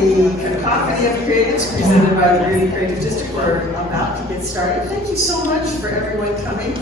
the Cacophony of Creatives presented by the Greeley Creative District. We're about to get started. Thank you so much for everyone coming.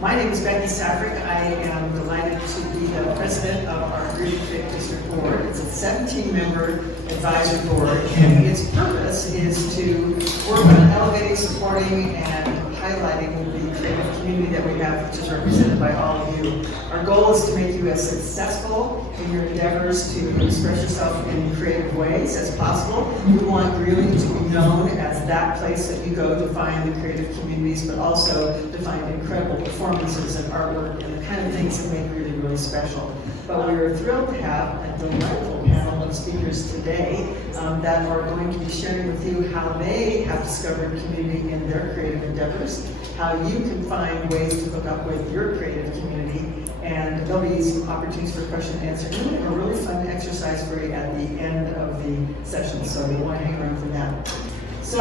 My name is Becky Safrick. I am delighted to be the president of our Greeley Creative District Board. It's a 17-member advisory board, and its purpose is to work on elevating, supporting, and highlighting the creative community that we have, which is represented by all of you. Our goal is to make you as successful in your endeavors to express yourself in creative ways as possible. We want Greeley to be known as that place that you go to find the creative communities, but also to find incredible performances and artwork and the kind of things that make Greeley really special. But we're thrilled to have a delightful panel of speakers today that are going to be sharing with you how they have discovered community in their creative endeavors, how you can find ways to hook up with your creative community, and there'll be some opportunities for question and answer, and a really fun exercise for you at the end of the session, so you want to hang around for that. So,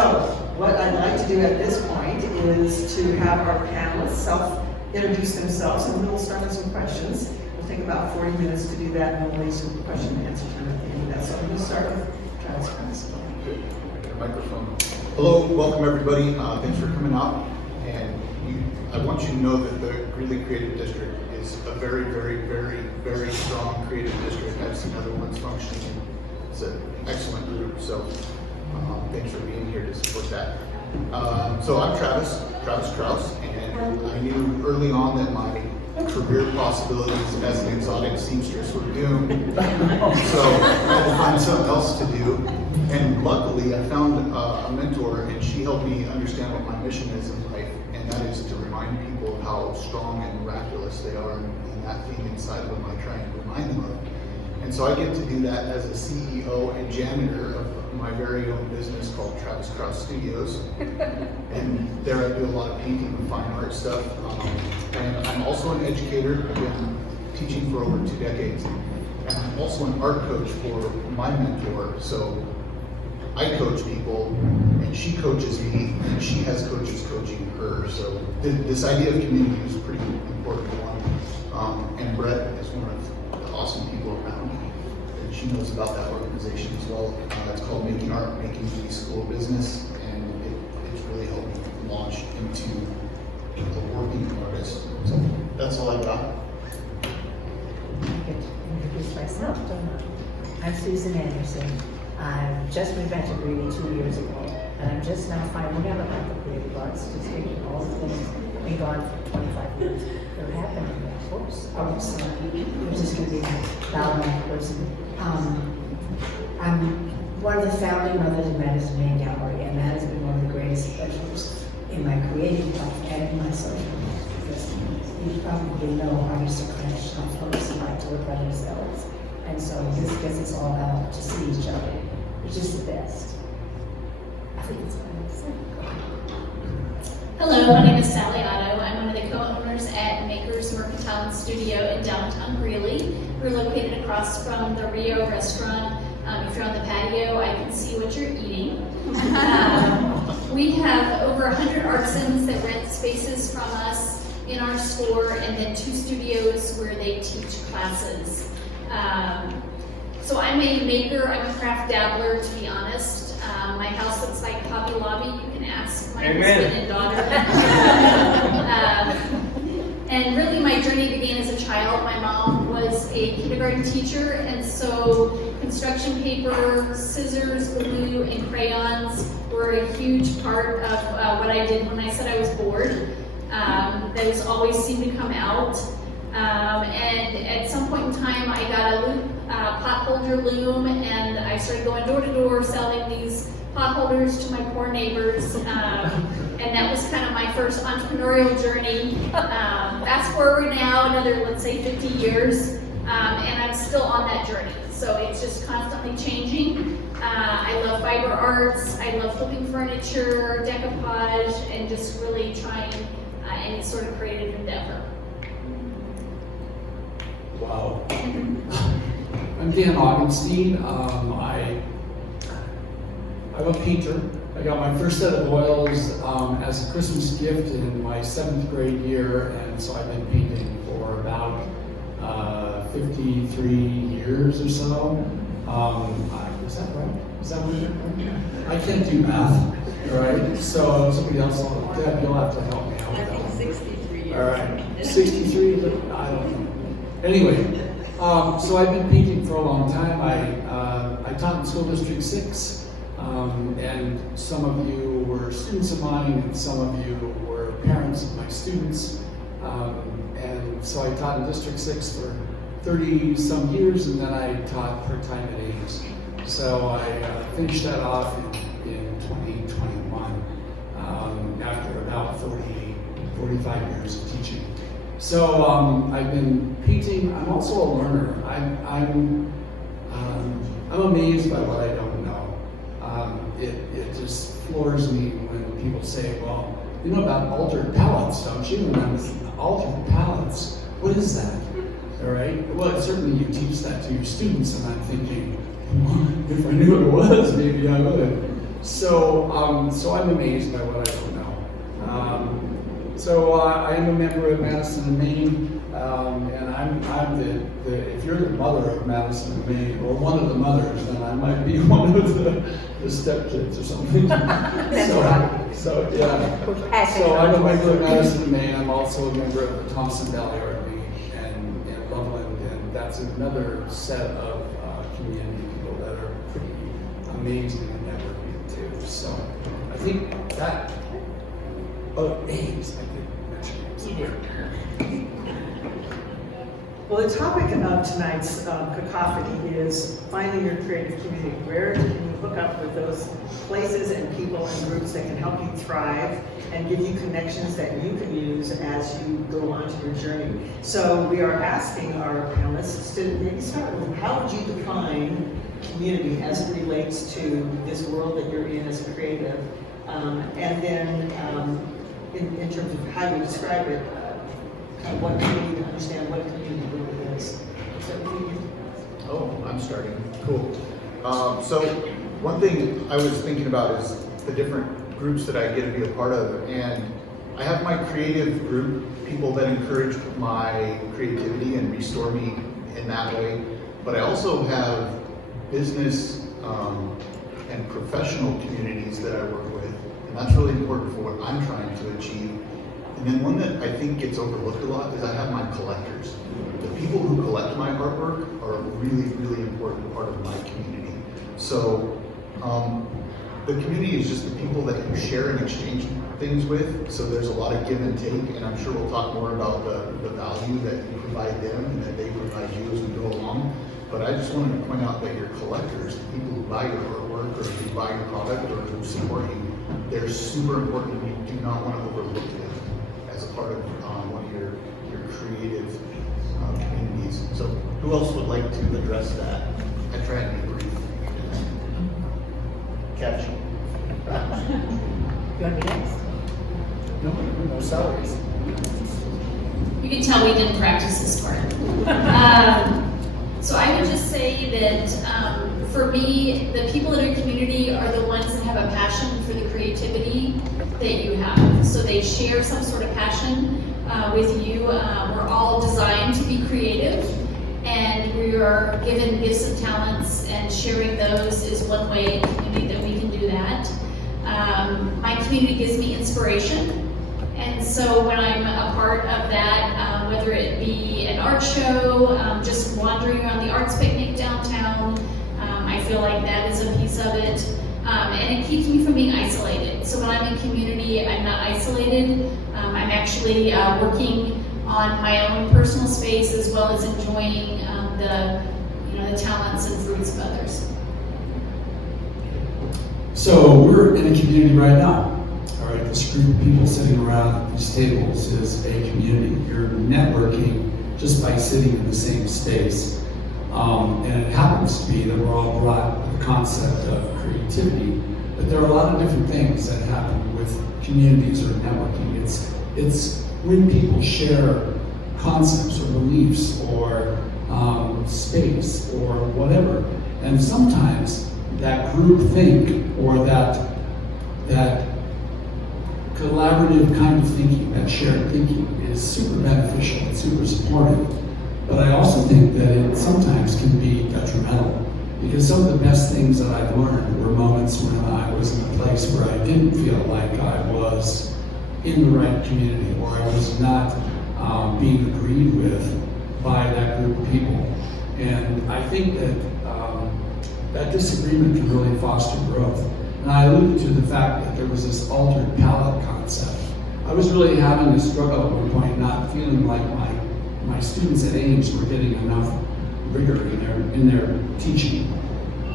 what I'd like to do at this point is to have our panelists self-introduce themselves, and we'll start with some questions. We'll take about 40 minutes to do that, and we'll leave some question and answer time at the end of that. So I'm going to start with Travis Price. Microphone. Hello, welcome everybody. Thanks for coming out. And I want you to know that the Greeley Creative District is a very, very, very, very strong creative district. I've seen other ones functioning. It's an excellent group. So thanks for being here to support that. So I'm Travis Krause, and I knew early on that my career possibilities as an exotic seamstress were doomed. So I had to find something else to do. And luckily I found a mentor, and she helped me understand what my mission is in life, and that is to remind people of how strong and miraculous they are, and that thing inside of them I try and remind them of. And so I get to do that as a CEO and janitor of my very own business called Travis Krause Studios. And there I do a lot of painting and fine art stuff. And I'm also an educator. I've been teaching for over 2 decades. And I'm also an art coach for my mentor. So I coach people, and she coaches me, and she has coaches coaching her. So this idea of community is a pretty important one. And Brett is one of the awesome people around me, and she knows about that organization as well. It's called Making Art, Making the School of Business, and it's really helped me launch into a working artist. So that's all I got. I get to introduce myself, don't I? I'm Susan Anderson. I just moved back to Greeley 2 years ago, and I'm just now finding out about the creative arts district and all the things that have been gone for 25 years. They're happening. Whoops. Oh, sorry. I'm just going to be a loud person. I'm one of the founding mothers of Madison Main Gallery, and that has been one of the greatest pleasures in my creative life and in my social life, because you probably know artists are kind of shy folks who like to work by themselves. And so this gets us all out to see each other, which is the best. I think it's what I say. Hello, my name is Sally Otto. I'm one of the co-owners at Makers Mercantile and Studio in downtown Greeley. We're located across from the Rio restaurant. If you're on the patio, I can see what you're eating. We have over 100 artisans that rent spaces from us in our store, and then 2 studios where they teach classes. So I'm a maker, I'm a craft dabbler, to be honest. My house looks like Hobby Lobby. You can ask my husband and daughter. And really my journey began as a child. My mom was a kindergarten teacher, and so construction paper, scissors, glue, and crayons were a huge part of what I did when I said I was bored. Those always seemed to come out. And at some point in time, I got a pot holder loom, and I started going door to door selling these pot holders to my poor neighbors. And that was kind of my first entrepreneurial journey. Fast forward now, another, let's say 50 years, and I'm still on that journey. So it's just constantly changing. I love fiber arts, I love flipping furniture, decoupage, and just really trying any sort of creative endeavor. Wow. I'm Dan Augenstein. I'm a painter. I got my first set of oils as a Christmas gift in my 7th grade year, and so I've been painting for about 53 years or so. Is that right? Is that what you're I can't do math, all right? So somebody else, Deb, you'll have to help me out with that one. 63 years. All right, 63, I don't know. Anyway, so I've been painting for a long time. I taught in School District 6, and some of you were students of mine, and some of you were parents of my students. And so I taught in District 6 for 30 some years, and then I taught part-time at Ames. So I finished that off in 2021, after about 45 years of teaching. So I've been painting. I'm also a learner. I'm amazed by what I don't know. It just floors me when people say, well, you know about altered palettes, don't you? And I'm thinking, altered palettes, what is that? All right. Well, certainly you teach that to your students, and I'm thinking, if I knew what it was, maybe I would. So I'm amazed by what I don't know. So I am a member of Madison and Maine, and I'm the if you're the mother of Madison and Maine, or one of the mothers, then I might be one of the stepkids or something. So yeah. So I'm a member of Madison and Maine. I'm also a member of the Thompson Valley Art League and Loveland, and that's another set of community people that are pretty amazing and networking too. So I think that. Oh, Ames, I did mention Ames. Well, the topic of tonight's cacophony is finding your creative community. Where can you hook up with those places and people and groups that can help you thrive and give you connections that you can use as you go on to your journey? So we are asking our panelists to maybe start with, how would you define community as it relates to this world that you're in as a creative? And then in terms of how you describe it, kind of what you need to understand what a community really is. Oh, I'm starting. Cool. So one thing I was thinking about is the different groups that I get to be a part of, and I have my creative group, people that encourage my creativity and restore me in that way. But I also have business and professional communities that I work with, and that's really important for what I'm trying to achieve. And then one that I think gets overlooked a lot is I have my collectors. The people who collect my artwork are a really, really important part of my community. So the community is just the people that you share and exchange things with. So there's a lot of give and take, and I'm sure we'll talk more about the value that you provide them and that they provide you as we go along. But I just wanted to point out that your collectors, the people who buy your artwork or who buy your product or who support you, they're super important. You do not want to overlook them as a part of one of your creative communities. So who else would like to address that? I try and be brief. Catch. You want to be next? No salaries. You can tell we didn't practice this part. So I would just say that for me, the people in our community are the ones that have a passion for the creativity that you have. So they share some sort of passion with you. We're all designed to be creative, and we are given gifts and talents, and sharing those is one way in the community that we can do that. My community gives me inspiration. And so when I'm a part of that, whether it be an art show, just wandering around the arts picnic downtown, I feel like that is a piece of it. And it keeps me from being isolated. So when I'm in community, I'm not isolated. I'm actually working on my own personal space as well as enjoying the talents and fruits of others. So we're in a community right now. All right, this group of people sitting around these tables is a community. You're networking just by sitting in the same space. And it happens to be that we're all brought with the concept of creativity, but there are a lot of different things that happen with communities or networking. It's when people share concepts or beliefs or space or whatever. And sometimes that group think or that collaborative kind of thinking, that shared thinking is super beneficial and super supportive. But I also think that it sometimes can be detrimental Because some of the best things that I've learned were moments when I was in a place where I didn't feel like I was in the right community, or I was not being agreed with by that group of people. And I think that that disagreement can really foster growth. And I alluded to the fact that there was this altered palate concept. I was really having a struggle at one point, not feeling like my students at Ames were getting enough rigor in their teaching.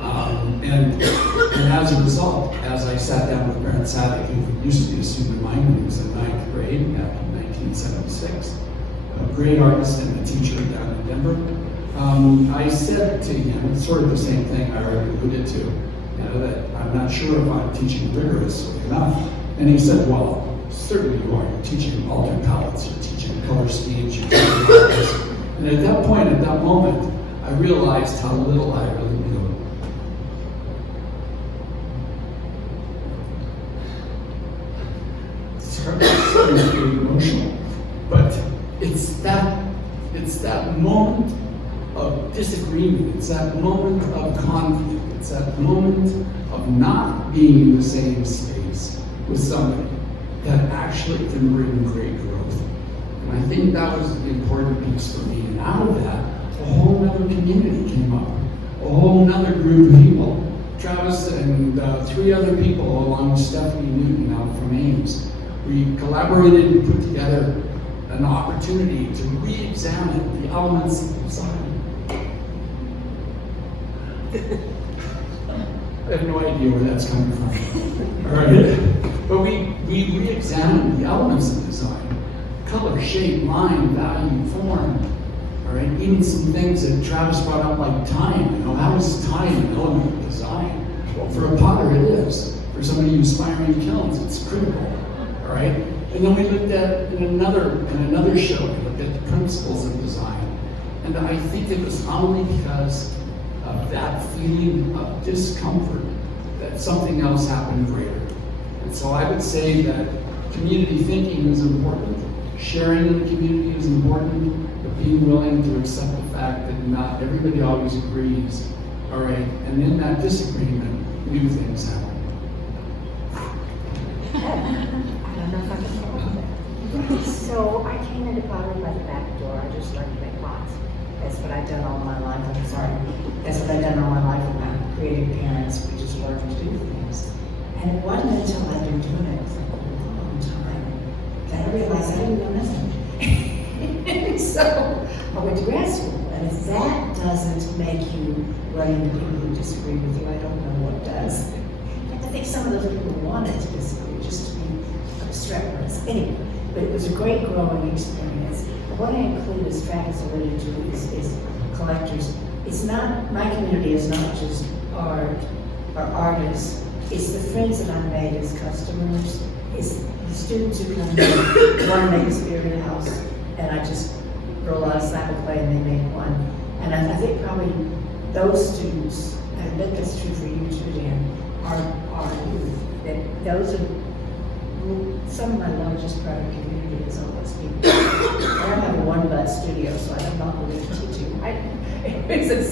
And as a result, as I sat down with Brent Sadek, who used to be a student of mine when he was in 9th grade back in 1976, a great artist and a teacher down in Denver, I said to him sort of the same thing I already alluded to, that I'm not sure if I'm teaching rigorously enough. And he said, well, certainly you are. You're teaching altered palettes, you're teaching color schemes, you're teaching colors. And at that point, at that moment, I realized how little I really knew. It's hard to get emotional, but it's that moment of disagreement, it's that moment of conflict, it's that moment of not being in the same space with somebody that actually can bring great growth. And I think that was the important piece for me. And out of that, a whole other community came up, a whole other group of people. Travis and 3 other people, along with Stephanie Newton out from Ames, we collaborated and put together an opportunity to re-examine the elements of design. I have no idea where that's coming from. All right. But we re-examined the elements of design: color, shape, line, value, form. All right. Even some things that Travis brought up, like time. How is time an element of design? Well, for a potter, it is. For somebody who's aspiring kilns, it's critical. All right. And then we looked at in another show, we looked at the principles of design. And I think it was only because of that feeling of discomfort that something else happened greater. And so I would say that community thinking is important, sharing in the community is important, but being willing to accept the fact that not everybody always agrees, all right? And in that disagreement, new things happen. I don't know if I can follow that. So I came into pottery by the back door. I just started to make pots. That's what I've done all my life. I'm sorry. That's what I've done all my life with my creative parents. We just learned to do things. And it wasn't until I've been doing it for a long time that I realized I didn't know nothing. So I went to grad school. And if that doesn't make you run into people who disagree with you, I don't know what does. I think some of those people wanted to disagree, just to be abstract. Anyway, but it was a great growing experience. What I include, as Travis alluded to, is collectors. It's not, my community is not just art or artists. It's the friends that I've made as customers. It's the students who come in, want to make a spirit house, and I just roll out a sack of clay and they make one. And I think probably those students, and I bet that's true for you too, Dan, are youth. That those are some of my largest private community is all those people. I don't have a one-bed studio, so I'm not really teaching. It's a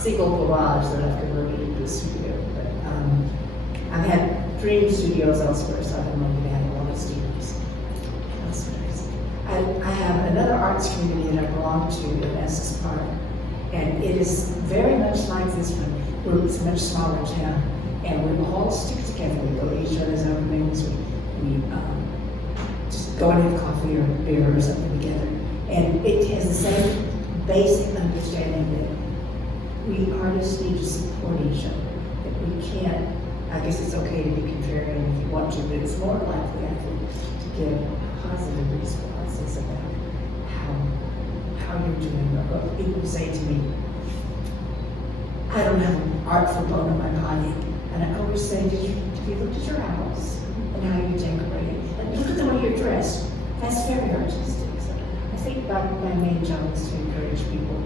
single garage that I've converted into a studio. But I've had 3 studios elsewhere, so I've only had a lot of students. I have another arts community that I belong to in Essex Park, and it is very much like this one. It's a much smaller town, and we all stick together. We go to each other's openings. We just go and have coffee or beer or something together. And it has the same basic understanding that we artists need to support each other. That we can't, I guess it's okay to be contrarian if you want to, but it's more likely, I think, to give positive responses about how you're doing. Or people say to me, I don't have an artful bone in my body. And I always say, have you looked at your house and how you decorate it? And look at the way you're dressed. That's very artistic. So I think my main job is to encourage people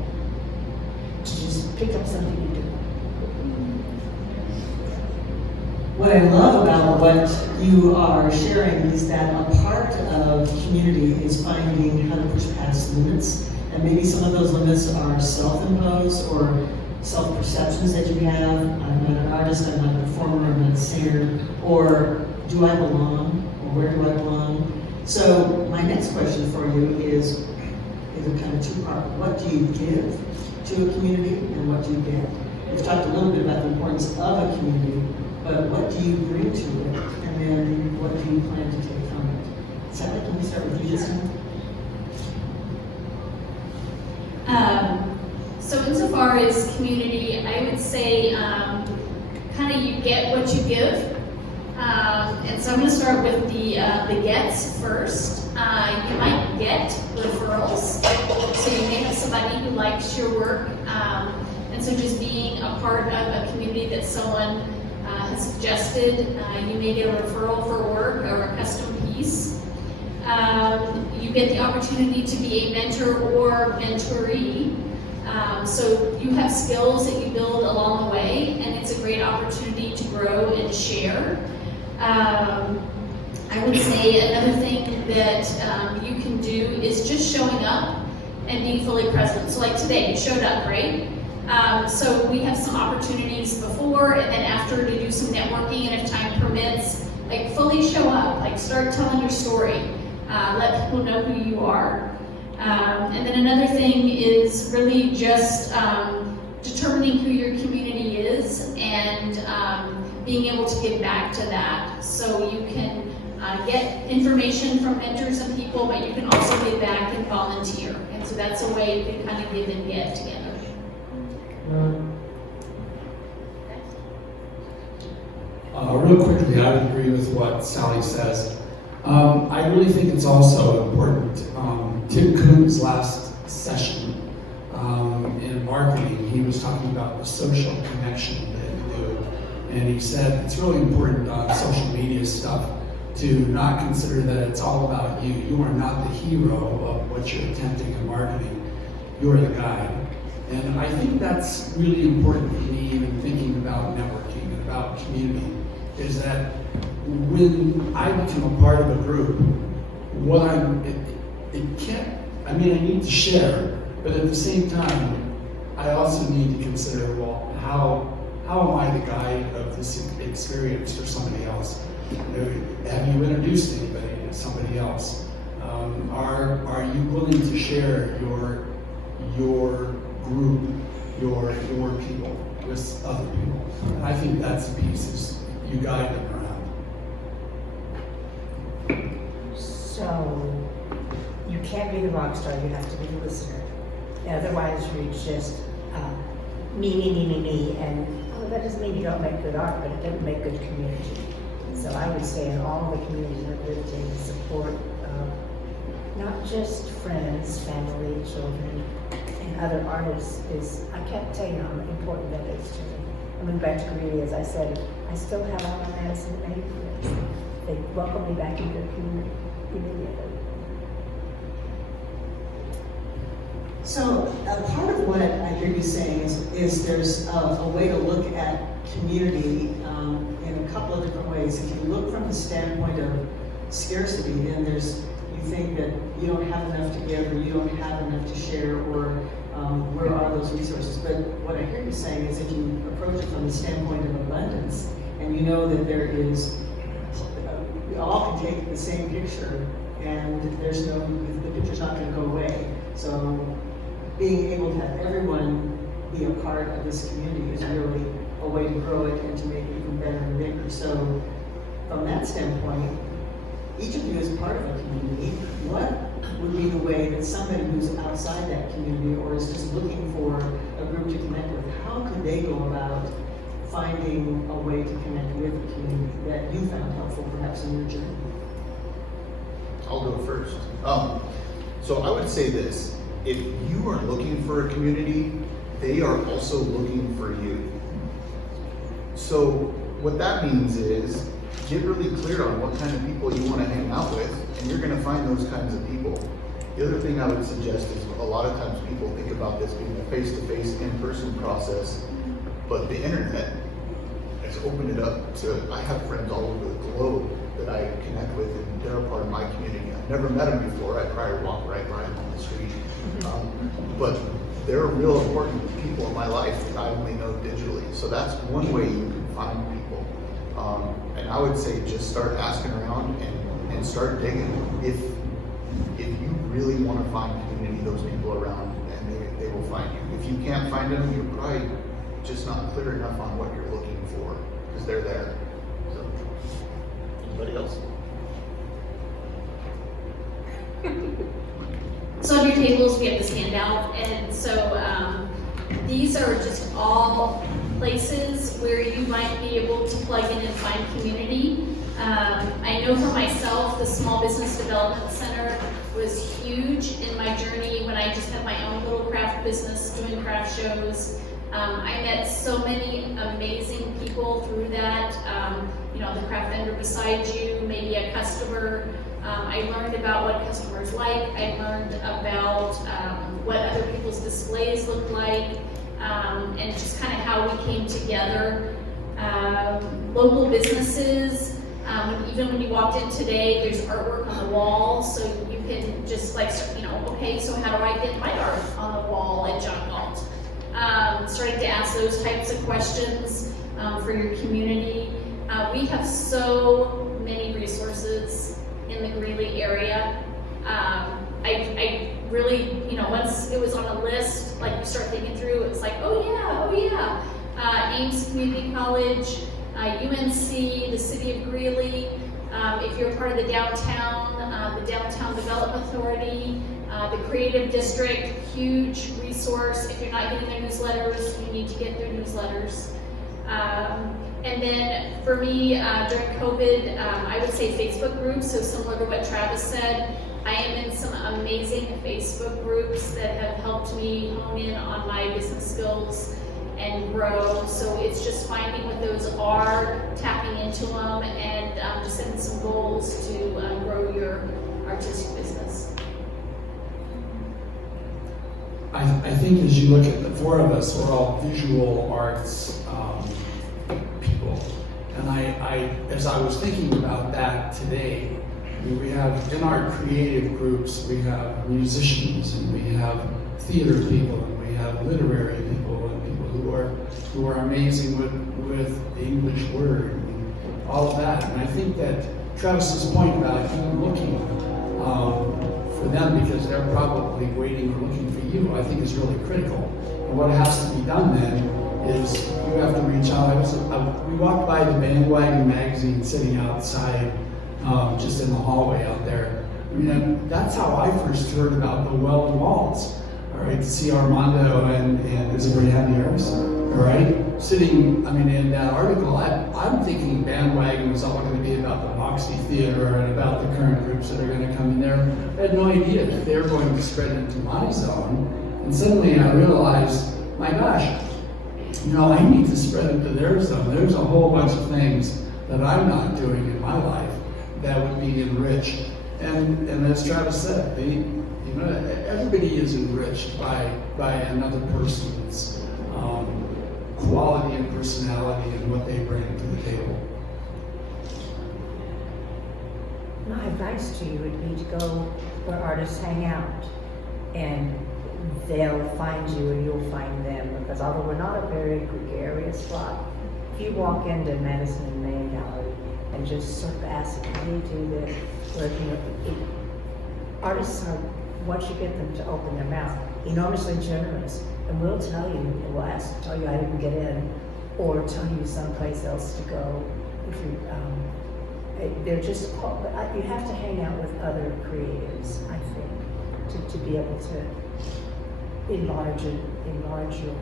to just pick up something and do it. What I love about what you are sharing is that a part of community is finding how to push past limits. And maybe some of those limits are self-imposed or self-perceptions that you have. I'm not an artist, I'm not a performer, I'm not a singer, or do I belong, or where do I belong? So my next question for you is a kind of two-part. What do you give to a community, and what do you get? We've talked a little bit about the importance of a community, but what do you bring to it, and then what do you plan to take from it? Sally, can we start with you this time? So insofar as community, I would say kind of you get what you give. And so I'm going to start with the gets first. You might get referrals. So you may have somebody who likes your work. And so just being a part of a community that someone has suggested, you may get a referral for work or a custom piece. You get the opportunity to be a mentor or mentoree. So you have skills that you build along the way, and it's a great opportunity to grow and share. I would say another thing that you can do is just showing up and being fully present. So like today, you showed up, right? So we have some opportunities before and then after to do some networking, and if time permits, like fully show up, like start telling your story, let people know who you are. And then another thing is really just determining who your community is and being able to give back to that. So you can get information from mentors and people, but you can also give back and volunteer. And so that's a way you can kind of give and get together. Real quickly, I would agree with what Sally says. I really think it's also important. Tim Coon's last session in marketing, he was talking about the social connection that you do. And he said it's really important on social media stuff to not consider that it's all about you. You are not the hero of what you're attempting in marketing. You're the guide. And I think that's really important for me, even thinking about networking and about community, is that when I become a part of a group, I need to share, but at the same time, I also need to consider, well, how am I the guide of this experience for somebody else? Have you introduced anybody to somebody else? Are you willing to share your group, your people with other people? And I think that's the piece, is you guide them around. So, you can't be the rock star, you have to be the listener. Otherwise, you're just me, and that doesn't mean you don't make good art, but it doesn't make good community. So I would say in all the communities I've lived in, support not just friends, family, children, and other artists I can't tell you how important that is to me. I moved back to Greeley, as I said, I still have all my Madison Avenue friends. They welcome me back into the community immediately. So part of what I hear you saying is there's a way to look at community in a couple of different ways. If you look from the standpoint of scarcity, then you think that you don't have enough to give, or you don't have enough to share, or where are those resources? But what I hear you saying is if you approach it from the standpoint of abundance, and you know that there is, we all can take the same picture, and the picture's not going to go away. So being able to have everyone be a part of this community is really a way to grow it and to make it even better and bigger. So from that standpoint, each of you is part of a community. What would be the way that somebody who's outside that community or is just looking for a group to connect with, how could they go about finding a way to connect with the community that you found helpful perhaps in your journey? I'll go first. So I would say this: if you are looking for a community, they are also looking for you. So what that means is get really clear on what kind of people you want to hang out with, and you're going to find those kinds of people. The other thing I would suggest is a lot of times people think about this being a face-to-face, in-person process, but the internet has opened it up to, I have friends all over the globe that I connect with, and they're a part of my community. I've never met them before. I probably walk right by them on the street. But they're real important people in my life that I only know digitally. So that's one way you can find people. And I would say just start asking around and start digging. If you really want to find community, those people around, and they will find you. If you can't find them, you're probably just not clear enough on what you're looking for, because they're there. So, Anybody else? So on your tables, we have this handout, and so these are just all places where you might be able to plug in and find community. I know for myself, the Small Business Development Center was huge in my journey when I just had my own little craft business doing craft shows. I met so many amazing people through that. You know, the craft vendor beside you, maybe a customer. I learned about what customers like. I learned about what other people's displays look like, and just kind of how we came together. Local businesses, even when you walked in today, there's artwork on the wall, so you can just like, you know, okay, so how do I get my art on the wall at John Galt? Starting to ask those types of questions for your community. We have so many resources in the Greeley area. I really, you know, once it was on a list, like you start thinking through, it was like, oh yeah. Ames Community College, UNC, the City of Greeley. If you're part of the Downtown Development Authority, the Creative District, huge resource. If you're not getting their newsletters, you need to get their newsletters. And then for me, during COVID, I would say Facebook groups, so similar to what Travis said, I am in some amazing Facebook groups that have helped me hone in on my business skills and grow. So it's just finding what those are, tapping into them, and just setting some goals to grow your artistic business. I think as you look at the four of us, we're all visual arts people. And as I was thinking about that today, we have in our creative groups, we have musicians, and we have theater people, and we have literary people, and people who are amazing with the English word, and all of that. And I think that Travis's point about keep looking for them, because they're probably waiting or looking for you, I think is really critical. And what has to be done then is you have to reach out. We walked by the Bandwagon magazine sitting outside, just in the hallway out there. I mean, that's how I first heard about the Well and Walls. All right, to see Armando and does everybody have theirs? All right, sitting, I mean, in that article, I'm thinking Bandwagon was all going to be about the Moxie Theater and about the current groups that are going to come in there. I had no idea that they were going to spread into my zone. And suddenly I realized, my gosh, you know, I need to spread into their zone. There's a whole bunch of things that I'm not doing in my life that would be enriched. And as Travis said, you know, everybody is enriched by another person's quality and personality and what they bring to the table. My advice to you would be to go where artists hang out, and they'll find you and you'll find them, because although we're not a very gregarious spot, if you walk into Madison and Main Gallery and just sort of ask, how do you do this? Or, you know, artists are, once you get them to open their mouth, enormously generous, and will tell you, tell you how you can get in, or tell you someplace else to go. If you, they're just, you have to hang out with other creatives, I think, to be able to enlarge your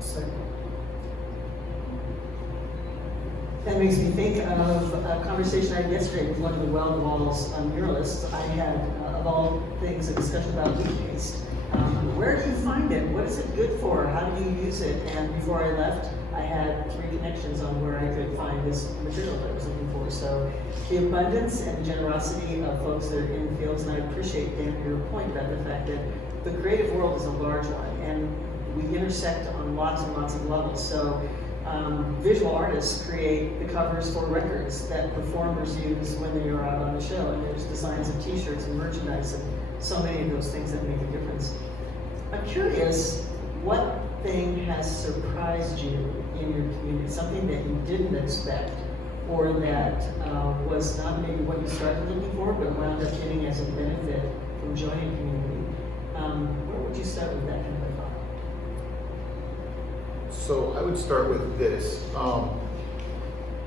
circle. That makes me think of a conversation I had yesterday with one of the Well Walls muralists. I had, of all things, a discussion about wheat paste. Where do you find it? What is it good for? How do you use it? And before I left, I had 3 connections on where I could find this material that I was looking for. So the abundance and generosity of folks that are in the fields, and I appreciate, Dan, your point about the fact that the creative world is a large one, and we intersect on lots and lots of levels. So visual artists create the covers for records that performers use when they are out on the show, and there's designs of t-shirts and merchandise and so many of those things that make a difference. I'm curious, what thing has surprised you in your community? Something that you didn't expect, or that was not maybe what you started looking for, but wound up getting as a benefit from joining a community? Where would you start with that kind of a thought? So I would start with this.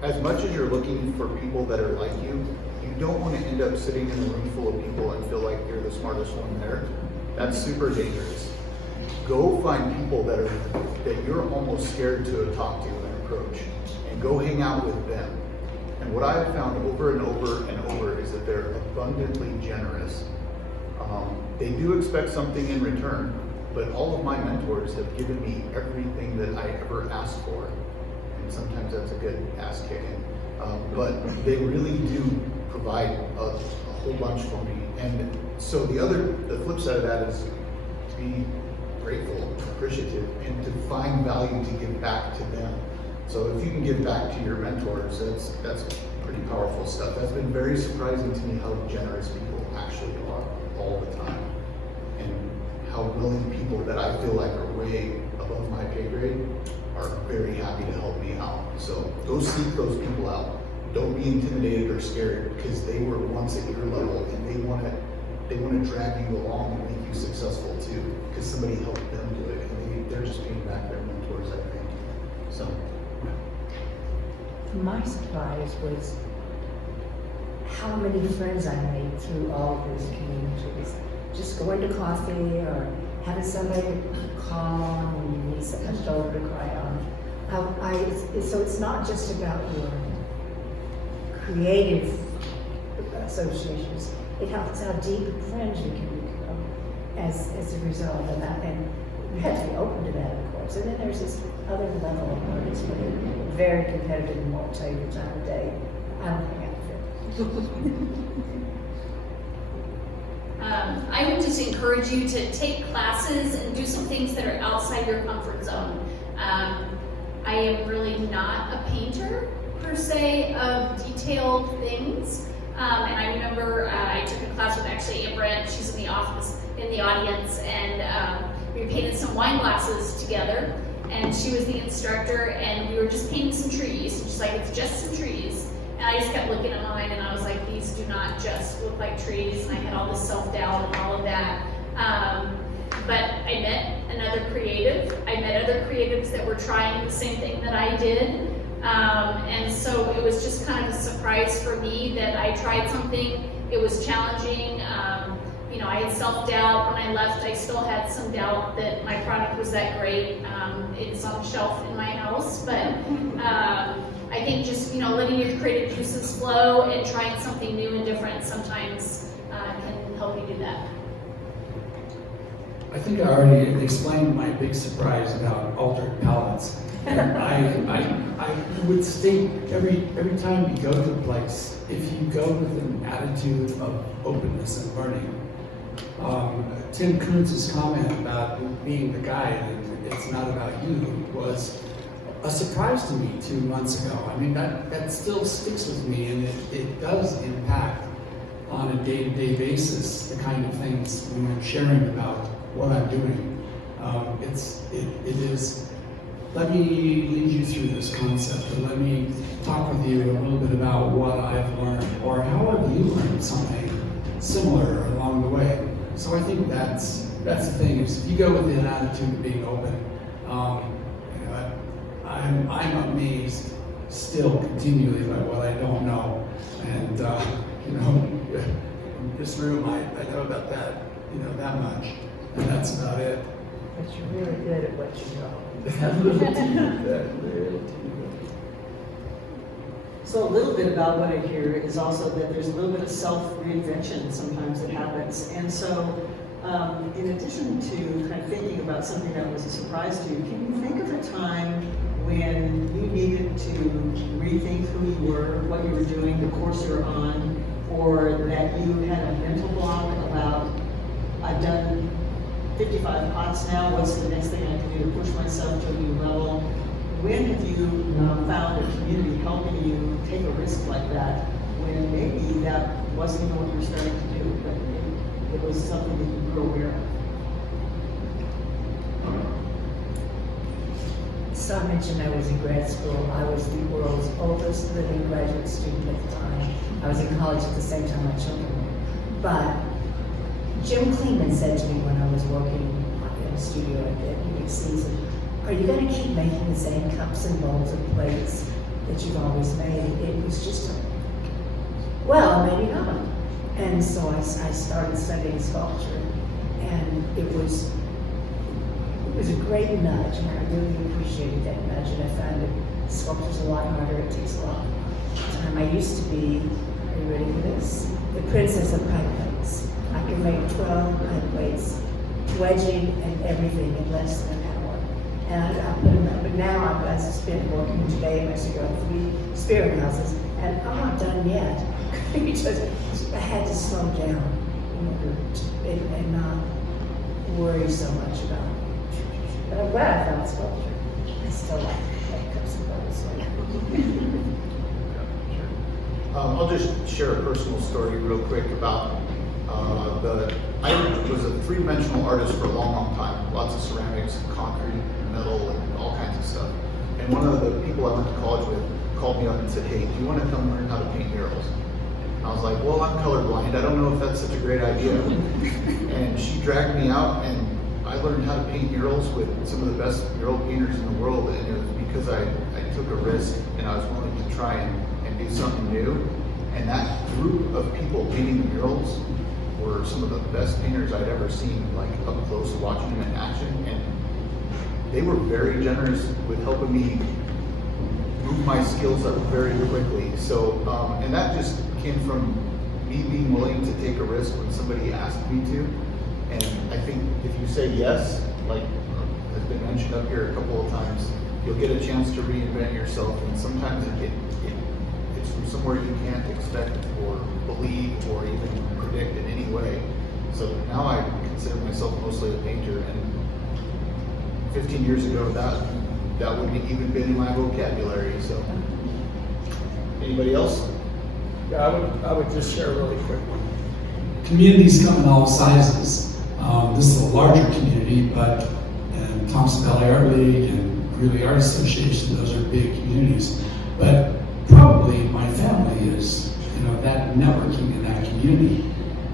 As much as you're looking for people that are like you, you don't want to end up sitting in a room full of people and feel like you're the smartest one there. That's super dangerous. Go find people that you're almost scared to talk to and approach, and go hang out with them. And what I've found over and over and over is that they're abundantly generous. They do expect something in return, but all of my mentors have given me everything that I ever asked for. And sometimes that's a good ass kicking. But they really do provide a whole bunch for me. And so the flip side of that is to be grateful, appreciative, and to find value to give back to them. So if you can give back to your mentors, that's pretty powerful stuff. That's been very surprising to me how generous people actually are all the time, and how willing people that I feel like are way above my pay grade are very happy to help me out. So go seek those people out. Don't be intimidated or scared, because they were once at your level, and they want to drag you along and make you successful too, because somebody helped them do it, and they're just paying back their mentors, I think. So. My surprise was how many friends I made through all of these communities. Just going to coffee or having somebody call on when you need a shoulder to cry on. So it's not just about your creative associations. It helps how deep friends you can become as a result of that. And you have to be open to that, of course. And then there's this other level of artists where they're very competitive and won't tell you the time of day. I don't hang out with I would just encourage you to take classes and do some things that are outside your comfort zone. I am really not a painter per se of detailed things. And I remember I took a class with actually Amber. She's in the audience, and we painted some wine glasses together. And she was the instructor, and we were just painting some trees. And she's like, it's just some trees. And I just kept looking at mine, and I was like, these do not just look like trees. And I had all this self-doubt and all of that. But I met another creative. I met other creatives that were trying the same thing that I did. And so it was just kind of a surprise for me that I tried something. It was challenging. I had self-doubt. When I left, I still had some doubt that my product was that great. It's on the shelf in my house, but I think just, letting your creative juices flow and trying something new and different sometimes can help you do that. I think I already explained my big surprise about altered palettes. I would state every time you go to a place, if you go with an attitude of openness and learning. Tim Koontz's comment about being the guide and it's not about you was a surprise to me 2 months ago. I mean, that still sticks with me, and it does impact on a day-to-day basis the kind of things when I'm sharing about what I'm doing. It is, let me lead you through this concept, and let me talk with you a little bit about what I've learned, or how have you learned something similar along the way. So I think that's the thing, is if you go with an attitude of being open, I'm amazed still continually by what I don't know. And in this room I know about that, that much. And that's about it. But you're really good at what you know. So a little bit about what I hear is also that there's a little bit of self-reinvention sometimes that happens. And so in addition to kind of thinking about something that was a surprise to you, can you think of a time when you needed to rethink who you were, what you were doing, the course you were on, or that you had a mental block about, I've done 55 pots now, what's the next thing I can do to push myself to a new level? When have you found a community helping you take a risk like that, when maybe that wasn't even what you were starting to do, but it was something that you grew aware of? So I mentioned I was in grad school. I was the world's oldest living graduate student at the time. I was in college at the same time my children were. But Jim Kleeman said to me when I was working in a studio at UBC, are you going to keep making the same cups and bowls and plates that you've always made? It was just, well, maybe not. And so I started studying sculpture, and it was a great nudge, and I really appreciated that nudge, and I found that sculpture's a lot harder, it takes a lot of time. I used to be, are you ready for this? The princess of pie plates. I could make 12 pie plates, wedging and everything in less than an hour. And I put them up, but now I've spent working today, and I still got 3 spirit houses, and I'm not done yet. Because I had to slow down in order to, and not worry so much about it. But I'm glad I found sculpture. I still like cups and bowls. I'll just share a personal story real quick about I was a 3-dimensional artist for a long, long time. Lots of ceramics, concrete, metal, and all kinds of stuff. And one of the people I went to college with called me up and said, hey, do you want to come learn how to paint murals? And I was like, well, I'm colorblind. I don't know if that's such a great idea. And she dragged me out, and I learned how to paint murals with some of the best mural painters in the world. And it was because I took a risk, and I was willing to try and do something new. And that group of people painting the murals were some of the best painters I'd ever seen, like up close, watching them in action. And they were very generous with helping me move my skills up very quickly. So, and that just came from me being willing to take a risk when somebody asked me to. And I think if you say yes, like has been mentioned up here a couple of times, you'll get a chance to reinvent yourself. And sometimes it's from somewhere you can't expect or believe or even predict in any way. So now I consider myself mostly a painter, and 15 years ago that wouldn't even been in my vocabulary. So anybody else? Yeah, I would just share really quick. Communities come in all sizes. This is a larger community, but Thompson Valley Art League and Greeley Art Association, those are big communities. But probably my family is, that networking in that community.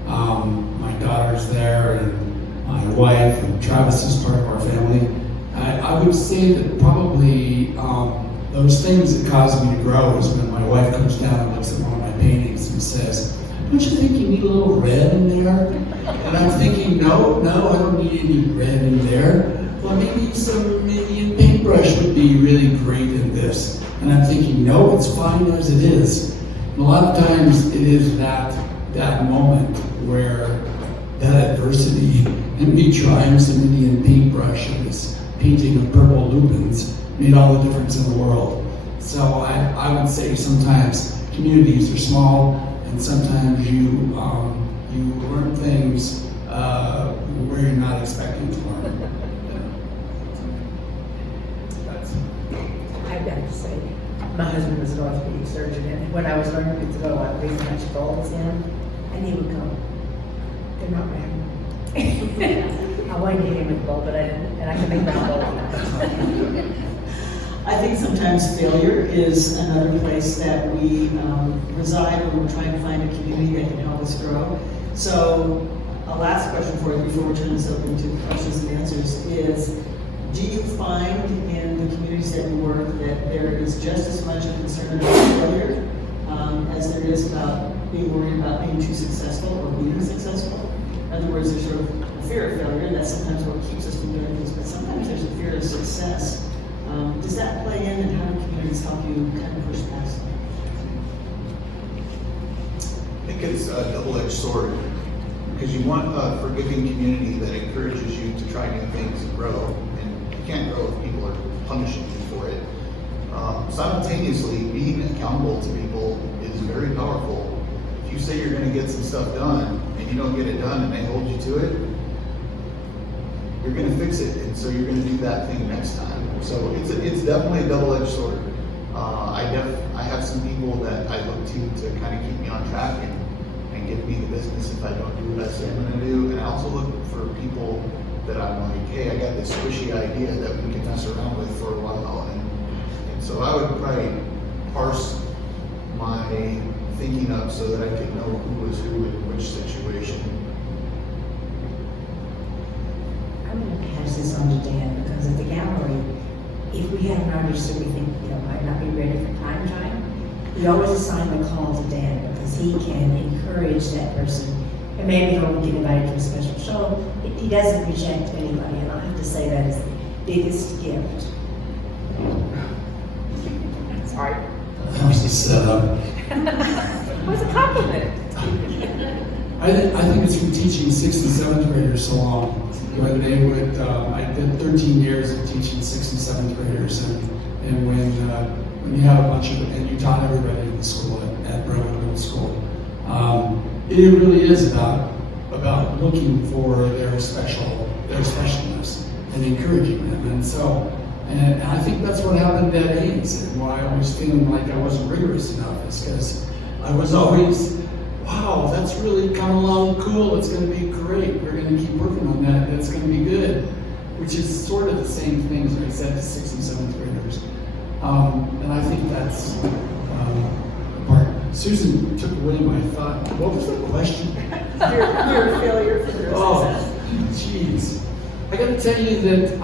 My daughter's there, and my wife, and Travis is part of our family. I would say that probably those things that caused me to grow is when my wife comes down and looks at one of my paintings and says, don't you think you need a little red in there? And I'm thinking, no, I don't need any red in there. Well, maybe some Indian paintbrush would be really great in this. And I'm thinking, no, it's fine as it is. And a lot of times it is that moment where that adversity and me trying some Indian paintbrush and this painting of purple lupins made all the difference in the world. So I would say sometimes communities are small, and sometimes you learn things where you're not expecting to learn. I've got to say, my husband was an orthopedic surgeon, and when I was learning to throw, I'd bring a bunch of balls in, and he would go, they're not round. I wanted to hit him with a ball, but I didn't, and I can make round balls. I think sometimes failure is another place that we reside when we're trying to find a community that can help us grow. So a last question for you before we turn this open to questions and answers is, do you find in the communities that you work that there is just as much a concern about failure as there is about being worried about being too successful or being successful? In other words, there's sort of a fear of failure. That's sometimes what keeps us from doing things, but sometimes there's a fear of success. Does that play in, and how do communities help you kind of push past that? I think it's a double-edged sword, because you want a forgiving community that encourages you to try new things and grow, and you can't grow if people are punishing you for it. Simultaneously, being accountable to people is very powerful. If you say you're going to get some stuff done, and you don't get it done, and they hold you to it, you're going to fix it, and so you're going to do that thing next time. So it's definitely a double-edged sword. I have some people that I look to kind of keep me on track and give me the business if I don't do what I say I'm going to do. And I also look for people that I'm like, hey, I got this squishy idea that we can mess around with for a while, so I would probably parse my thinking up so that I could know who was who in which situation. I'm gonna pass this on to Dan, because at the gallery, if we have an artist that we think, might not be ready for prime time, we always assign the call to Dan, because he can encourage that person. And maybe he'll get invited to a special show. He doesn't reject anybody, and I have to say that is the biggest gift. Sorry. How's the setup? It was a compliment. I think it's from teaching 6th and 7th graders so long. When they would, I did 13 years of teaching 6th and 7th graders, and when you have a bunch of, and you taught everybody in the school at Berwick Middle School, it really is about looking for their specialness and encouraging them. And so, and I think that's what happened at Ames, and why I was feeling like I wasn't rigorous enough is because I was always, wow, that's really coming along cool, it's gonna be great, we're gonna keep working on that, it's gonna be good, which is sort of the same things I said to 6th and 7th graders. And I think that's the part. Susan took away my thought. What was the question? You're a failure for their Oh, success. jeez. I gotta tell you that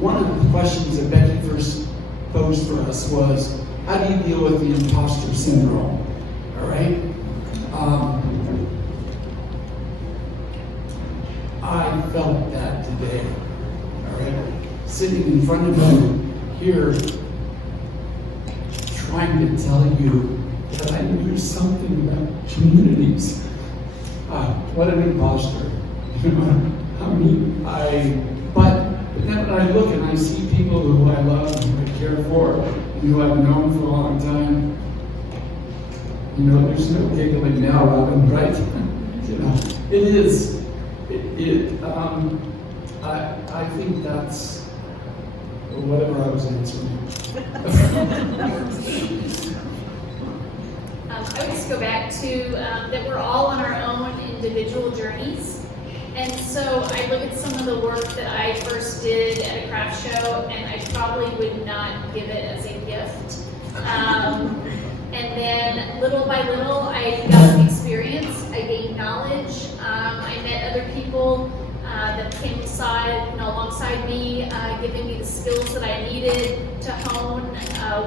one of the questions that Becky first posed for us was, how do you deal with the imposter syndrome? All right? I felt that today. All right? Sitting in front of you here, trying to tell you that I knew something about communities. What an imposter. But then when I look and I see people who I love and I care for and who I've known for a long time, there's no giggling now, Robin, right? It is. I think that's whatever I was answering. I would just go back to that we're all on our own individual journeys. And so I look at some of the work that I first did at a craft show, and I probably would not give it as a gift. And then little by little, I got experience, I gained knowledge, I met other people that came alongside me, giving me the skills that I needed to hone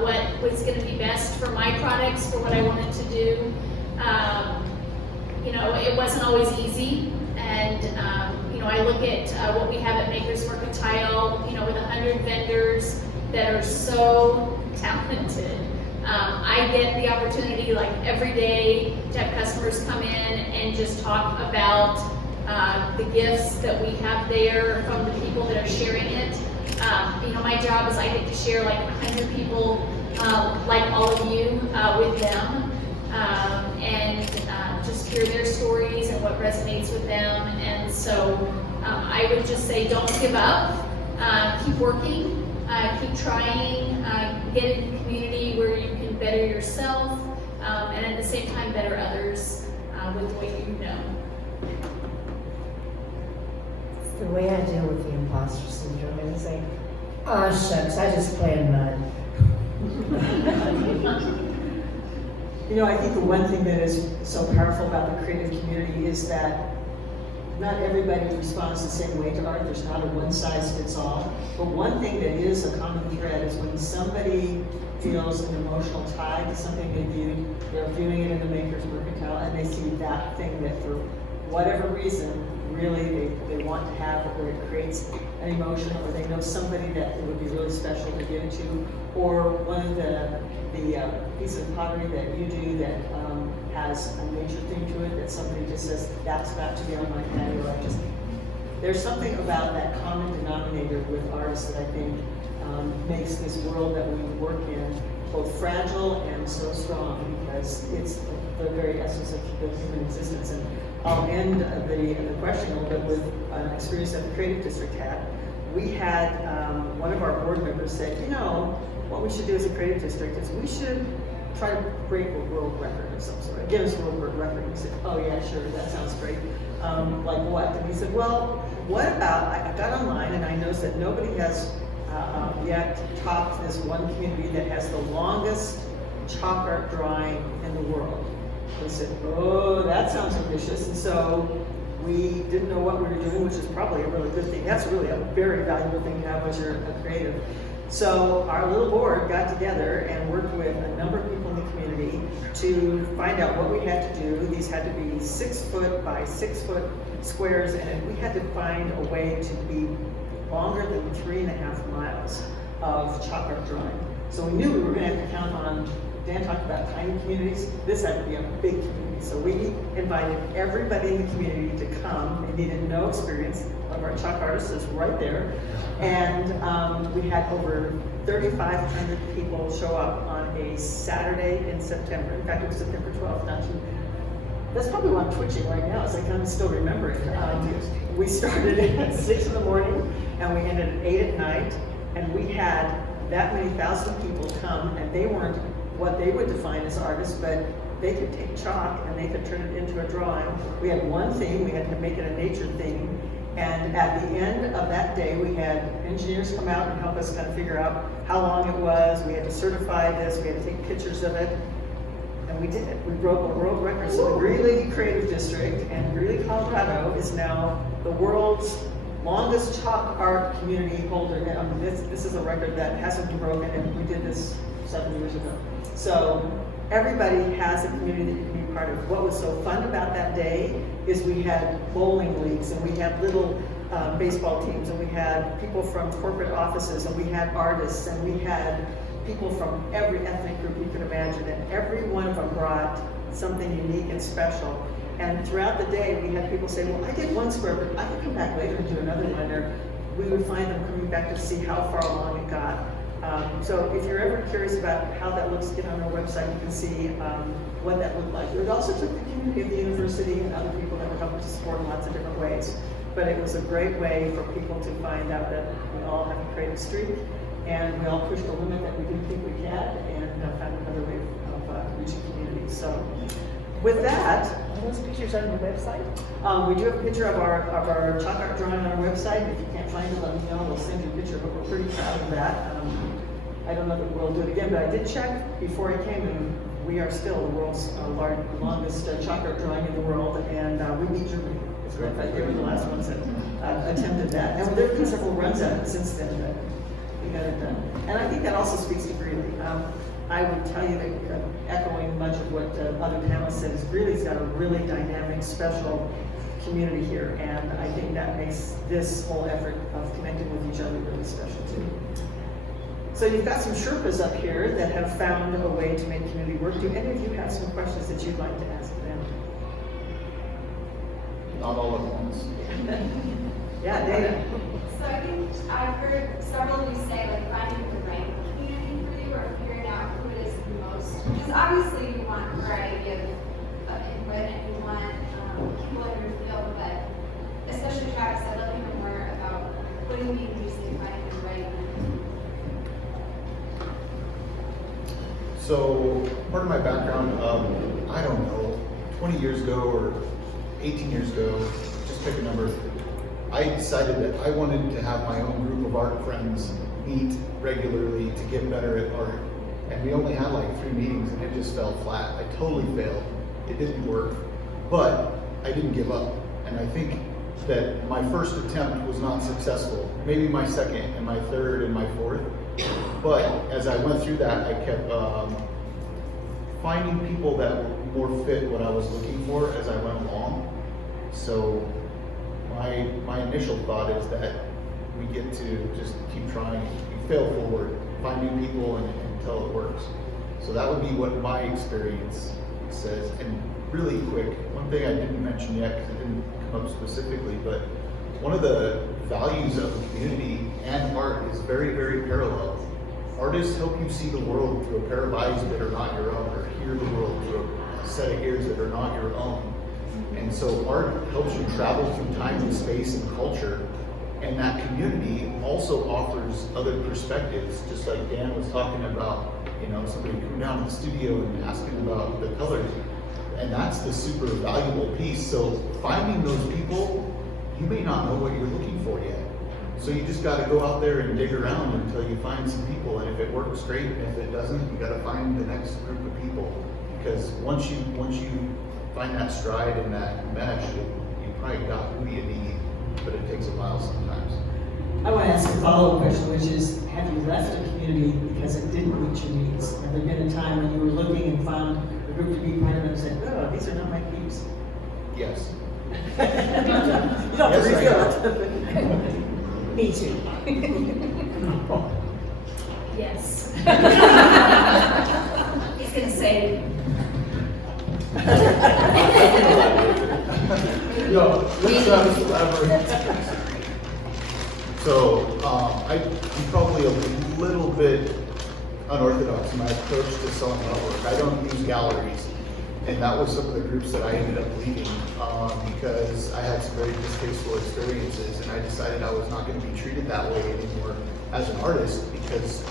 what was going to be best for my products, for what I wanted to do. It wasn't always easy, and I look at what we have at Makers Mercantile, with 100 vendors that are so talented. I get the opportunity, like every day, to have customers come in and just talk about the gifts that we have there from the people that are sharing it. My job is I get to share like 100 people like all of you with them, and just hear their stories and what resonates with them. And so I would just say, don't give up, keep working, keep trying, get in a community where you can better yourself, and at the same time better others with what you know. The way I deal with the imposter syndrome is say, oh shucks, I just play in mud. I think the one thing that is so powerful about the creative community is that not everybody responds the same way to art. There's not a one size fits all. But one thing that is a common thread is when somebody feels an emotional tie to something they're viewing it in the Makers Mercantile, and they see that thing that for whatever reason, really they want to have, or it creates an emotion, or they know somebody that it would be really special to give it to, or one of the piece of pottery that you do that has a nature thing to it, that somebody just says, that's got to be on my patio. There's something about that common denominator with artists that I think makes this world that we work in both fragile and so strong, because it's the very essence of the human existence. And I'll end the question a little bit with an experience that the Creative District had. We had one of our board members said, what we should do as a Creative District is we should try to break a world record of some sort, a Guinness World Record. We said, oh yeah, sure, that sounds great. Like what? And he said, well, what about, I got online and I noticed that nobody has yet topped this one community that has the longest chalk art drawing in the world. We said, oh, that sounds ambitious. And so we didn't know what we were doing, which is probably a really good thing. That's really a very valuable thing to have as you're a creative. So our little board got together and worked with a number of people in the community to find out what we had to do. These had to be 6 foot by 6 foot squares, and we had to find a way to be longer than 3.5 miles of chalk art drawing. So we knew we were going to have to count on, Dan talked about tiny communities. This had to be a big community. So we invited everybody in the community to come. They needed no experience. One of our chalk artists is right there. And we had over 3,500 people show up on a Saturday in September. In fact, it was September 12th, not too. That's probably why I'm twitching right now, is I kind of still remember it. We started at 6 in the morning and we ended at 8 at night. And we had that many thousand people come, and they weren't what they would define as artists, but they could take chalk and they could turn it into a drawing. We had one theme, we had to make it a nature theme. And at the end of that day, we had engineers come out and help us kind of figure out how long it was. We had to certify this, we had to take pictures of it. And we did it. We broke a world record. So the Greeley Creative District and Greeley, Colorado is now the world's longest chalk art community holder. And this is a record that hasn't been broken, and we did this 7 years ago. So everybody has a community that you can be part of. What was so fun about that day is we had bowling leagues, and we had little baseball teams, and we had people from corporate offices, and we had artists, and we had people from every ethnic group you could imagine, and every one of them brought something unique and special. And throughout the day, we had people say, well, I did one square, but I could come back later and do another one. Or we would find them coming back to see how far along it got. So if you're ever curious about how that looks, get on our website, you can see what that looked like. It also took the community of the university and other people that were helping to support in lots of different ways. But it was a great way for people to find out that we all have a creative streak, and we all pushed the limit that we didn't think we had, and found another way of reaching communities. So with that, Are those pictures on your website? we do have a picture of our chalk art drawing on our website. If you can't find it, let me know. We'll send you a picture, but we're pretty proud of that. I don't know that we'll do it again, but I did check before I came, and we are still the world's longest chalk art drawing in the world, and we beat Germany. As a matter of fact, they were the last ones that attempted that. And there have been several runs at it since then, but we got it done. And I think that also speaks to Greeley. I would tell you that, echoing much of what other panelists said, is Greeley's got a really dynamic, special community here, and I think that makes this whole effort of connecting with each other really special too. So you've got some Sherpas up here that have found a way to make community work. Do any of you have some questions that you'd like to ask them? Not all at once. Yeah, Dana. So I think I've heard several of you say, like, finding the right community for you, or figuring out who it is the most. Because obviously you want variety of input, and you want people in your field, but especially Travis, I'd love to hear more about what do you mean when you say finding the right community? So part of my background, I don't know, 20 years ago or 18 years ago, just pick a number, I decided that I wanted to have my own group of art friends meet regularly to get better at art. And we only had like 3 meetings, and it just fell flat. I totally failed. It didn't work, but I didn't give up. And I think that my first attempt was not successful. Maybe my second and my third and my fourth. But as I went through that, I kept finding people that more fit what I was looking for as I went along. So my initial thought is that we get to just keep trying, we fail forward, find new people until it works. So that would be what my experience says. And really quick, one thing I didn't mention yet because it didn't come up specifically, but one of the values of the community and art is very, very parallel. Artists help you see the world through a pair of eyes that are not your own, or hear the world through a set of ears that are not your own. And so art helps you travel through time and space and culture, and that community also offers other perspectives, just like Dan was talking about, you know, somebody coming down to the studio and asking about the colors. And that's the super valuable piece. So finding those people you may not know what you're looking for yet. So you just gotta go out there and dig around until you find some people, and if it works, great, and if it doesn't, you gotta find the next group of people. Because once you find that stride and that mesh, you probably got who you need, but it takes a while sometimes. I want to ask a follow-up question, which is, have you left a community because it didn't meet your needs? Have there been a time when you were looking and found a group to be part of and said, oh, these are not my peeps? Yes. You don't have to reveal it. Me too. Yes. He's gonna say, No, let's elaborate. So, I'm probably a little bit unorthodox in my approach to selling artwork. I don't use galleries, and that was some of the groups that I ended up leaving because I had some very distasteful experiences, and I decided I was not going to be treated that way anymore as an artist because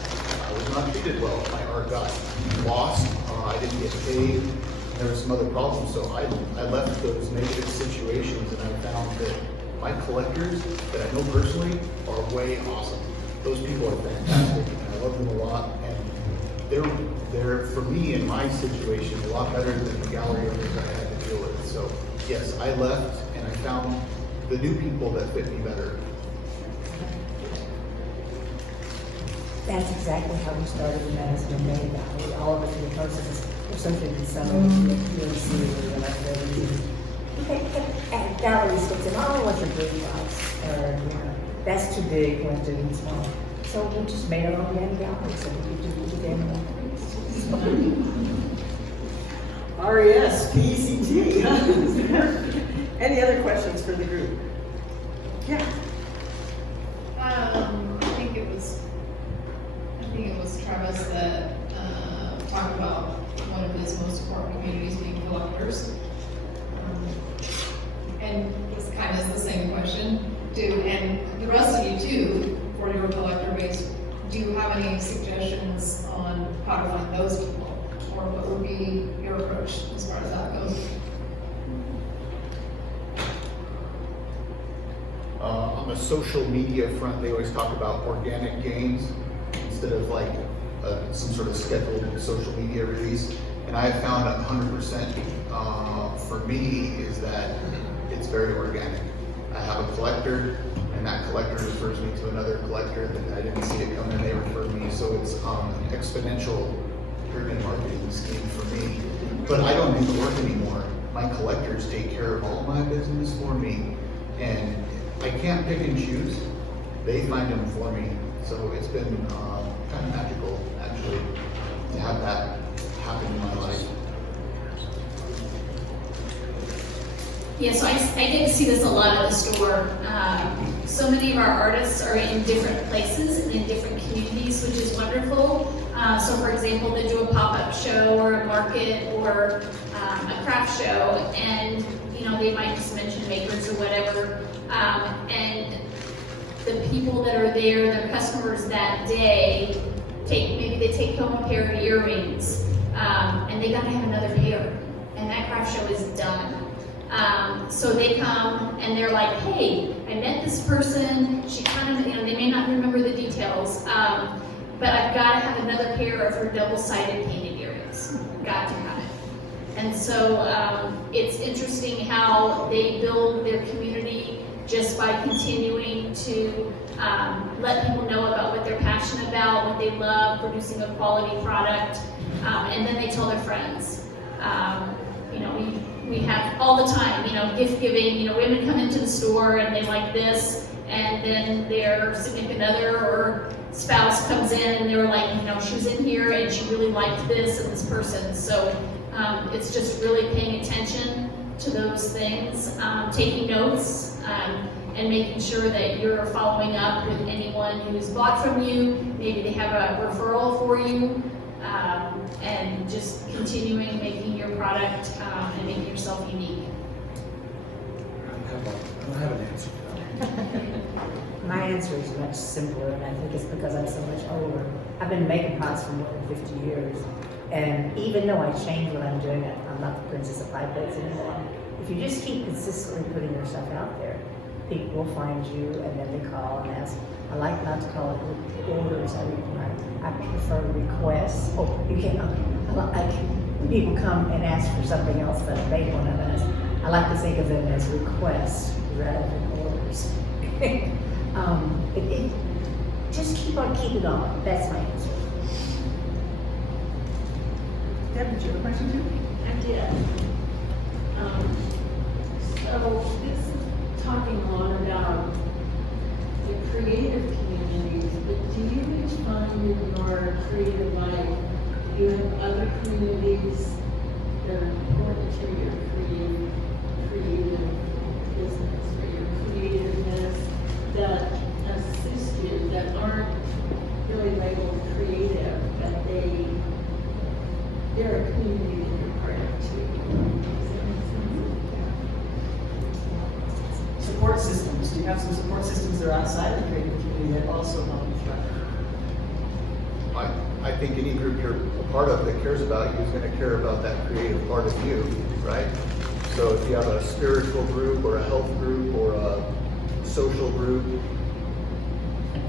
I was not treated well. My art got lost, I didn't get paid, there were some other problems, so I left those negative situations, and I found that my collectors that I know personally are way awesome. Those people are fantastic, and I love them a lot, and they're for me in my situation a lot better than the gallery owners I had to deal with. So yes, I left and I found the new people that fit me better. That's exactly how we started the Madison and May Gallery. All of us in the process of something in summer, you'll see we like and galleries gets in, oh, what's a big box? Or, you know, that's too big, we're doing small. So we just made our own damn gallery so we could do the damn own RESPECT. Any other questions for the group? Yeah. I think it was Travis that talked about one of his most important communities being collectors. And this kind of is the same question. And the rest of you too, for your collector base, do you have any suggestions on how to find those people? Or what would be your approach as far as that goes? On the social media front, they always talk about organic gains instead of like some sort of scheduled social media release. And I have found 100% for me is that it's very organic. I have a collector, and that collector refers me to another collector that I didn't see it coming, they refer me. So it's an exponential pyramid marketing scheme for me. But I don't do the work anymore. My collectors take care of all my business for me, and I can't pick and choose. They find them for me. So it's been kind of magical, actually, to have that happen in my life. yeah, so I get to see this a lot at the store. So many of our artists are in different places and in different communities, which is wonderful. So for example, they do a pop-up show or a market or a craft show, and you know, they might just mention makers or whatever. And the people that are there, their customers that day, maybe they take home a pair of earrings, and they gotta have another pair, and that craft show is done. So they come and they're like, hey, I met this person, she kind of, you know, they may not remember the details, but I've got to have another pair of her double-sided painted earrings. Got to have it. And so it's interesting how they build their community just by continuing to let people know about what they're passionate about, what they love, producing a quality product, and then they tell their friends. You know, we have all the time, you know, gift giving, you know, women come into the store and they like this, and then their significant other or spouse comes in and they're like, you know, she was in here and she really liked this and this person. So it's just really paying attention to those things, taking notes, and making sure that you're following up with anyone who's bought from you. Maybe they have a referral for you, and just continuing making your product and making yourself unique. I don't have an answer for that. My answer is much simpler, and I think it's because I'm so much older. I've been making pots for more than 50 years, and even though I change what I'm doing, I'm not the princess of pie plates anymore. If you just keep consistently putting yourself out there, people will find you and then they call and ask. I like not to call it orders. I prefer requests. Oh, you can't. People come and ask for something else that they want to ask. I like to think of them as requests rather than orders. Just keep on. That's my answer. Deb, did you have a question too? I did. So this is talking a lot about the creative communities, but do you each find in your creative life, do you have other communities that are important to your creative business or your creativeness that assist you, that aren't really labeled creative, but they're a community that you're part of too? Does that make sense? Support systems. Do you have some support systems that are outside the creative community that also help you thrive? I think any group you're a part of that cares about you is going to care about that creative part of you, right? So if you have a spiritual group or a health group or a social group,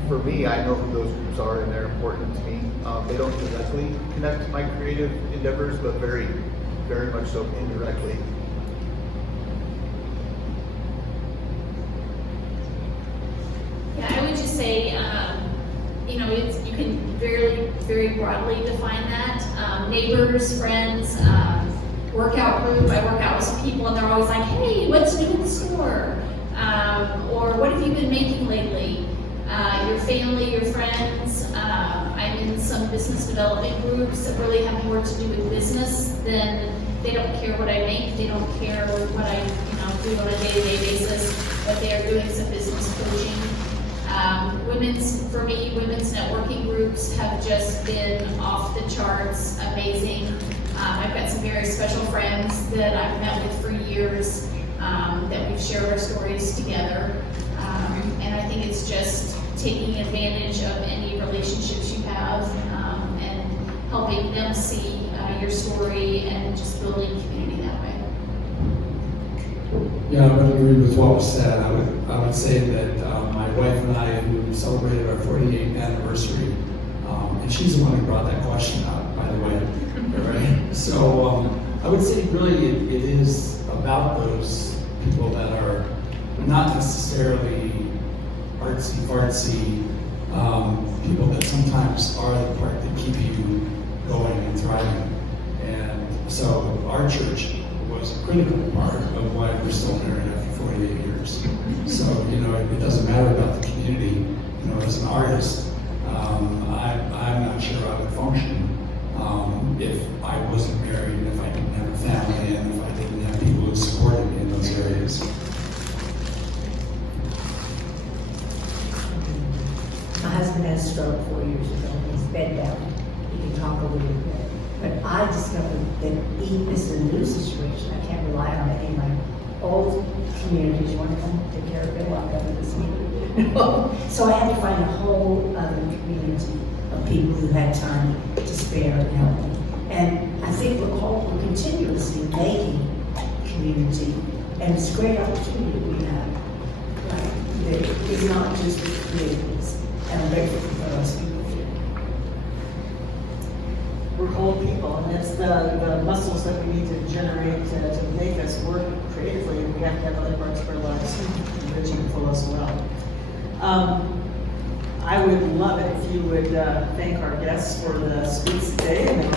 for me, I know who those groups are and they're important to me. They don't directly connect to my creative endeavors, but very, very much so indirectly. Yeah, I would just say, you can very broadly define that. Neighbors, friends, workout group. I work out with some people and they're always like, hey, what's new in the store? Or what have you been making lately? Your family, your friends. I'm in some business development groups that really have more to do with business than they don't care what I make. They don't care what I do on a day-to-day basis, but they are doing some business coaching. Women's networking groups have just been off the charts, amazing. I've got some very special friends that I've met with for years, that we've shared our stories together. And I think it's just taking advantage of any relationships you have, and helping them see your story and just building community that way. Yeah, I would agree with what was said. I would say that my wife and I, who celebrated our 48th anniversary, and she's the one who brought that question up, by the way, right? So I would say really it is about those people that are not necessarily artsy-fartsy, people that sometimes are the part that keep you going and thriving. And so our church was a critical part of why we're still married after 48 years. So, it doesn't matter about the community. As an artist, I'm not sure I would function if I wasn't married, and if I didn't have a family, and if I didn't have people who supported me in those areas. My husband had a stroke 4 years ago. He's bedbound. He can talk a little bit. But I discovered that this is a new situation. I can't rely on any of my old communities. You want to come take care of Bill? I'll go to this meeting. So I had to find a whole other community of people who had time to spare and help me. And I think we're continuously making community, and it's a great opportunity we have. Right? It's not just the creatives, and I'm grateful for those people here. We're whole people, and it's the muscles that we need to generate to make us work creatively, and we have to have other parts of our lives rich and full as well. I would love it if you would thank our guests for the speech today. And